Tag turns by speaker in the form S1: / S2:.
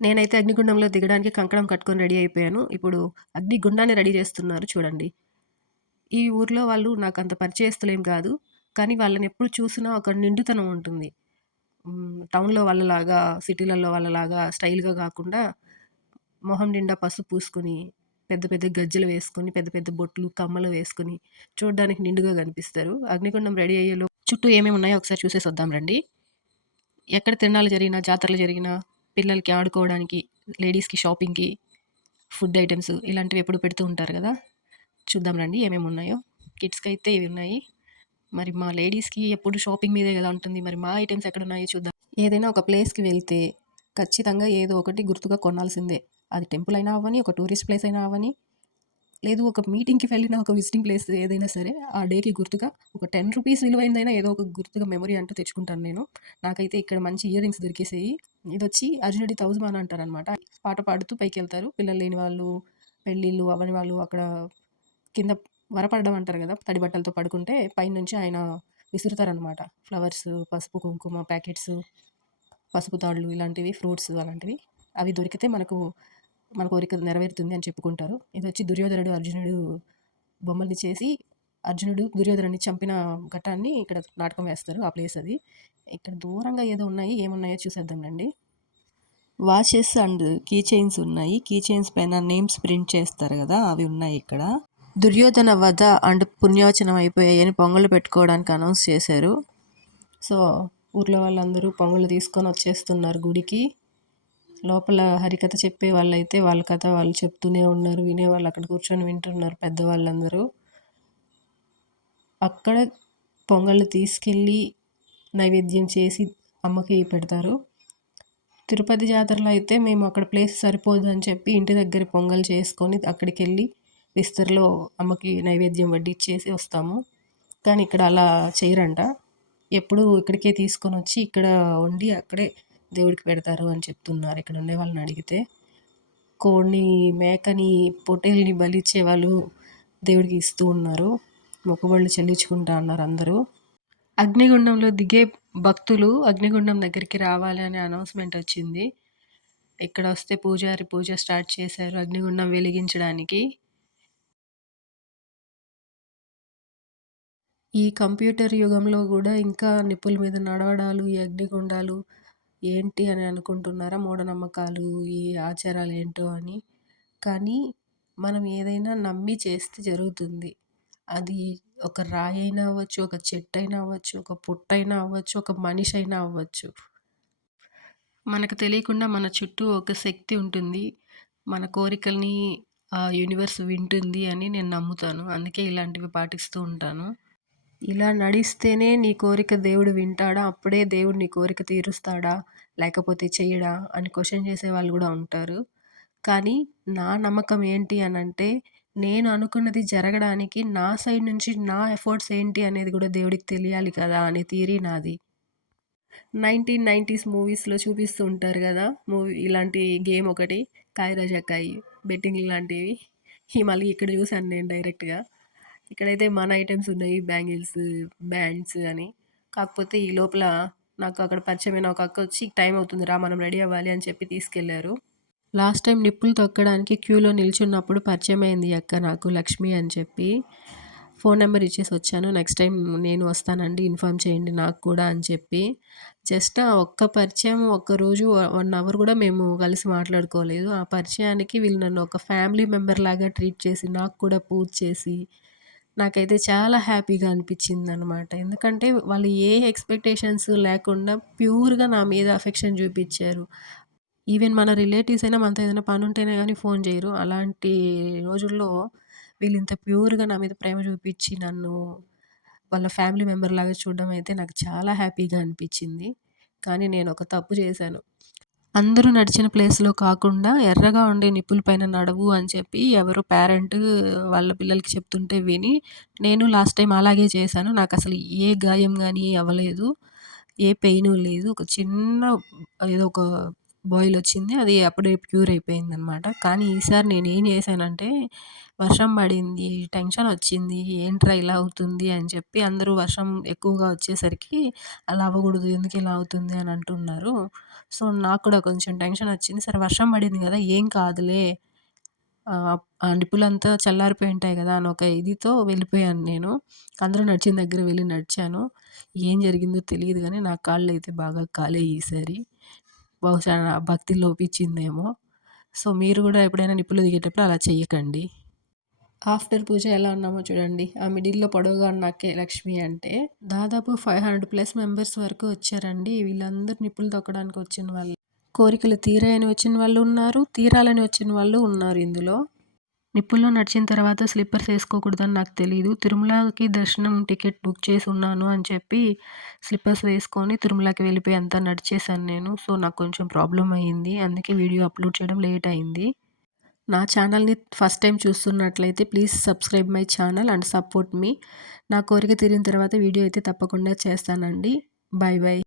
S1: నేనైతే అగ్నిగుండంలో దిగడానికి కంకణం కట్టుకొని రెడీ అయిపోయాను. ఇప్పుడు అగ్నిగుండాన్ని రెడీ చేస్తున్నారు చూడండి. ఈ ఊర్లో వాళ్ళు నాకు అంత పరిచయస్తులేం కాదు. కానీ వాళ్ళని ఎప్పుడు చూసినా ఒక నిండుతనం ఉంటుంది. టౌన్‌లో వాళ్ళలాగా, సిటీలలో వాళ్ళలాగా స్టైల్‌గా కాకుండా మొహం నిండా పసుపు పూసుకొని, పెద్ద పెద్ద గజ్జెలు వేసుకొని, పెద్ద పెద్ద బొట్లు, కమ్మలు వేసుకొని చూడ్డానికి నిండుగా కనిపిస్తారు. అగ్నిగుండం రెడీ అయ్యేలో చుట్టూ ఏమేమి ఉన్నాయో ఒకసారి చూసేసొద్దాం రండి. ఎక్కడ తిరణాలు జరిగినా, జాతరలు జరిగినా, పిల్లలకి ఆడుకోవడానికి, లేడీస్‌కి షాపింగ్‌కి, ఫుడ్ ఐటమ్స్ ఇలాంటివి ఎప్పుడు పెడుతూ ఉంటారు కదా! చూద్దాం రండి ఏమేమి ఉన్నాయో. కిడ్స్కి అయితే ఇవి ఉన్నాయి. మరి మా లేడీస్‌కి ఎప్పుడు షాపింగ్ మీదే కదా ఉంటుంది. మరి మా ఐటమ్స్ ఎక్కడ ఉన్నాయో చూద్దాం. ఏదైనా ఒక ప్లేస్‌కి వెళ్తే ఖచ్చితంగా ఏదో ఒకటి గుర్తుగా కొనాల్సిందే. అది టెంపుల్ అయినా అవ్వని, ఒక టూరిస్ట్ ప్లేస్ అయినా అవ్వని, లేదు ఒక మీటింగ్‌కి వెళ్ళిన ఒక విజిటింగ్ ప్లేస్ ఏదైనా సరే ఆ డేకి గుర్తుగా ఒక టెన్ రూపీస్ విలువైందైనా ఏదో ఒక గుర్తుగా మెమరీ అంటూ తెచ్చుకుంటాను నేను. నాకైతే ఇక్కడ మంచి ఇయర్ రింగ్స్ దొరికేసాయి. వచ్చి అర్జునుడి తౌజుమాన్ అంటారనమాట. పాట పాడుతూ పైకెళ్తారు. పిల్లలు లేని వాళ్ళు, పెళ్ళిళ్ళు అవ్వని వాళ్ళు అక్కడ కింద వరపడడం అంటారు కదా! తడి బట్టలతో పడుకుంటే పైనుంచి ఆయన విసురుతారనమాట. ఫ్లవర్స్, పసుపు, కుంకుమ ప్యాకెట్స్, పసుపు తాళ్ళు ఇలాంటివి, ఫ్రూట్స్ అలాంటివి. అవి దొరికితే మనకు మన కోరిక నెరవేరుతుంది అని చెప్పుకుంటారు. ఇది వచ్చి దుర్యోధనుడు, అర్జునుడు బొమ్మల్ని చేసి అర్జునుడు దుర్యోధనుడిని చంపిన ఘట్టాన్ని ఇక్కడ నాటకం వేస్తారు. ఆ ప్లేస్ అది. ఇక్కడ దూరంగా ఏదో ఉన్నాయి. ఏమున్నాయో చూసేద్దాం రండి. వాచెస్ అండ్ కీ చైన్స్ ఉన్నాయి. కీ చైన్స్ పైన నేమ్స్ ప్రింట్ చేస్తారు కదా! అవి ఉన్నాయి ఇక్కడ. దుర్యోధన వధ అండ్ పుణ్యవచనం అయిపోయాయని పొంగళ్ళు పెట్టుకోవడానికి అనౌన్స్ చేశారు. సో, ఊర్లో వాళ్ళందరూ పొంగళ్ళు తీసుకొని వచ్చేస్తున్నారు గుడికి. లోపల హరికథ చెప్పే వాళ్ళైతే వాళ్ళ కథ వాళ్ళు చెప్తూనే ఉన్నారు. వినేవాళ్ళు అక్కడ కూర్చొని వింటున్నారు పెద్దవాళ్ళందరూ. అక్కడ పొంగళ్ళు తీసుకెళ్ళి నైవేద్యం చేసి అమ్మకి పెడతారు. తిరుపతి జాతరలో అయితే మేము అక్కడ ప్లేస్ సరిపోదు అని చెప్పి ఇంటి దగ్గర పొంగల్ చేసుకొని అక్కడికెళ్ళి విస్తరలో అమ్మకి నైవేద్యం వడ్డిచ్చేసి వస్తాము. కానీ ఇక్కడ అలా చేయరంట. ఎప్పుడు ఇక్కడికే తీసుకొని వచ్చి ఇక్కడ వండి అక్కడే దేవుడికి పెడతారు అని చెప్తున్నారు ఇక్కడ ఉండే వాళ్ళని అడిగితే. కోడిని, మేకని, పొటేల్ని బలిచ్చే వాళ్ళు దేవుడికి ఇస్తూ ఉన్నారు. మొక్కుబడులు చెల్లించుకుంటా అన్నారు అందరూ. అగ్నిగుండంలో దిగే భక్తులు అగ్నిగుండం దగ్గరికి రావాలి అనే అనౌన్స్‌మెంట్ వచ్చింది. ఇక్కడ వస్తే పూజారి పూజ స్టార్ట్ చేశారు అగ్నిగుండం వెలిగించడానికి. ఈ కంప్యూటర్ యుగంలో కూడా ఇంకా నిప్పుల మీద నడవడాలు, ఈ అగ్నిగుండాలు ఏంటి అని అనుకుంటున్నారా? మూఢనమ్మకాలు, ఈ ఆచారాలు ఏంటో అని. కానీ మనం ఏదైనా నమ్మి చేస్తే జరుగుతుంది. అది ఒక రాయి అయినా అవ్వచ్చు, ఒక చెట్టు అయినా అవ్వచ్చు, ఒక పుట్టైనా అవ్వచ్చు, ఒక మనిషి అయినా అవ్వచ్చు. మనకు తెలియకుండా మన చుట్టూ ఒక శక్తి ఉంటుంది. మన కోరికల్ని ఆ యూనివర్స్ వింటుంది అని నేను నమ్ముతాను. అందుకే ఇలాంటివి పాటిస్తూ ఉంటాను. ఇలా నడిస్తేనే నీ కోరిక దేవుడు వింటాడా? అప్పుడే దేవుడు నీ కోరిక తీరుస్తాడా? లేకపోతే చెయ్యడా? అని క్వశ్చన్ చేసే వాళ్ళు కూడా ఉంటారు. కానీ నా నమ్మకం ఏంటి అని అంటే నేను అనుకున్నది జరగడానికి నా సైడ్ నుంచి నా ఎఫర్ట్స్ ఏంటి అనేది కూడా దేవుడికి తెలియాలి కదా అనే థియరీ నాది. 1990స్ మూవీస్‌లో చూపిస్తూ ఉంటారు కదా! మూవీ ఇలాంటి గేమ్ ఒకటి కాయరాజకాయి బెట్టింగ్ ఇలాంటివి. ఈ మళ్ళీ ఇక్కడ చూసాను నేను డైరెక్ట్‌గా. ఇక్కడైతే మన ఐటమ్స్ ఉన్నాయి. బ్యాంగిల్స్, బ్యాండ్స్ అని. కాకపోతే ఈ లోపల నాకు అక్కడ పరిచయమైన ఒక అక్క వచ్చి టైం అవుతుంది రా మనం రెడీ అవ్వాలి అని చెప్పి తీసుకెళ్ళారు. లాస్ట్ టైం నిప్పులు తొక్కడానికి క్యూలో నిల్చున్నప్పుడు పరిచయమైంది అయింది అక్క నాకు లక్ష్మి అని చెప్పి. ఫోన్ నెంబర్ ఇచ్చేసి వచ్చాను. నెక్స్ట్ టైం నేను వస్తానండి ఇన్ఫార్మ్ చేయండి నాకు కూడా అని చెప్పి. జస్ట్ ఆ ఒక్క పరిచయం ఒక్కరోజు వన్ అవర్ కూడా మేము కలిసి మాట్లాడుకోలేదు. ఆ పరిచయానికి వీళ్ళు నన్ను ఒక ఫ్యామిలీ మెంబర్ లాగా ట్రీట్ చేసి నాకు కూడా పూజ చేసి నాకైతే చాలా హ్యాపీగా అనిపించింది అనమాట ఎందుకంటే వాళ్ళు ఏ ఎక్స్‌పెక్టేషన్స్ లేకుండా ప్యూర్‌గా నా మీద అఫెక్షన్ చూపించారు ఈవెన్ మన రిలేటివ్స్ అయినా మనతో ఏదైనా పని ఉంటేనే కానీ ఫోన్ చేయరు. అలాంటి రోజుల్లో వీళ్ళు ఇంత ప్యూర్‌గా నా మీద ప్రేమ చూపించి నన్ను వాళ్ళ ఫ్యామిలీ మెంబర్ లాగా చూడడం అయితే నాకు చాలా హ్యాపీగా అనిపించింది. కానీ నేను ఒక తప్పు చేశాను. అందరూ నడిచిన ప్లేస్‌లో కాకుండా ఎర్రగా ఉండే నిప్పుల పైన నడవు అని చెప్పి ఎవరో పేరెంట్ వాళ్ళ పిల్లలకి చెప్తుంటే విని నేను లాస్ట్ టైం అలాగే చేశాను. నాకు అసలు ఏ గాయం కానీ అవ్వలేదు. ఏ పెయిన్ లేదు. ఒక చిన్న ఏదో ఒక బాయిల్ వచ్చింది. అది అప్పుడే క్యూర్ అయిపోయింది అనమాట కానీ ఈసారి నేను ఏం చేశానంటే వర్షం పడింది టెన్షన్ వచ్చింది ఏంట్రా ఇలా అవుతుంది అని చెప్పి అందరూ వర్షం ఎక్కువగా వచ్చేసరికి అలా అవ్వకూడదు ఎందుకు ఇలా అవుతుంది అని అంటున్నారు. సో నాకు కూడా కొంచెం టెన్షన్ వచ్చింది. సరే వర్షం పడింది కదా ఏం కాదులే. ఆ నిప్పులంతా చల్లారిపోయి ఉంటాయి కదా అని ఒక ఇదితో వెళ్ళిపోయాను నేను. అందరూ నడిచిన దగ్గర వెళ్ళి నడిచాను. ఏం జరిగిందో తెలియదు కానీ నా కాళ్ళు అయితే బాగా కాలే ఈసారి. బహుశా భక్తి లోపించిందేమో. సో మీరు కూడా ఎప్పుడైనా నిప్పులు దిగేటప్పుడు అలా చేయకండి ఆఫ్టర్ పూజ ఎలా ఉన్నామో చూడండి. ఆ మిడిల్లో పొడవుగా ఉన్నాకే లక్ష్మి అంటే దాదాపు ఫైవ్ హండ్రెడ్ ప్లస్ మెంబర్స్ వరకు వచ్చారండి. వీళ్ళందరూ నిప్పులు తొక్కడానికి వచ్చిన వాళ్ళు. కోరికలు తీరాయని వచ్చిన వాళ్ళు ఉన్నారు తీరాలని వచ్చిన వాళ్ళు ఉన్నారు ఇందులో. నిప్పుల్లో నడిచిన తర్వాత స్లిప్పర్స్ వేసుకోకూడదని నాకు తెలియదు తిరుమలకి దర్శనం టికెట్ బుక్ చేసి ఉన్నాను అని చెప్పి స్లిప్పర్స్ వేసుకొని తిరుమలకి వెళ్ళిపోయి అంతా నడిచేసాను నేను. సో నాకు కొంచెం ప్రాబ్లం అయ్యింది. అందుకే వీడియో అప్లోడ్ చేయడం లేట్ అయింది. నా ఛానల్ని ఫస్ట్ టైం చూస్తున్నట్లయితే please subscribe my channel and support me. నా కోరిక తీరిన తర్వాత వీడియో అయితే తప్పకుండా చేస్తానండి. Bye bye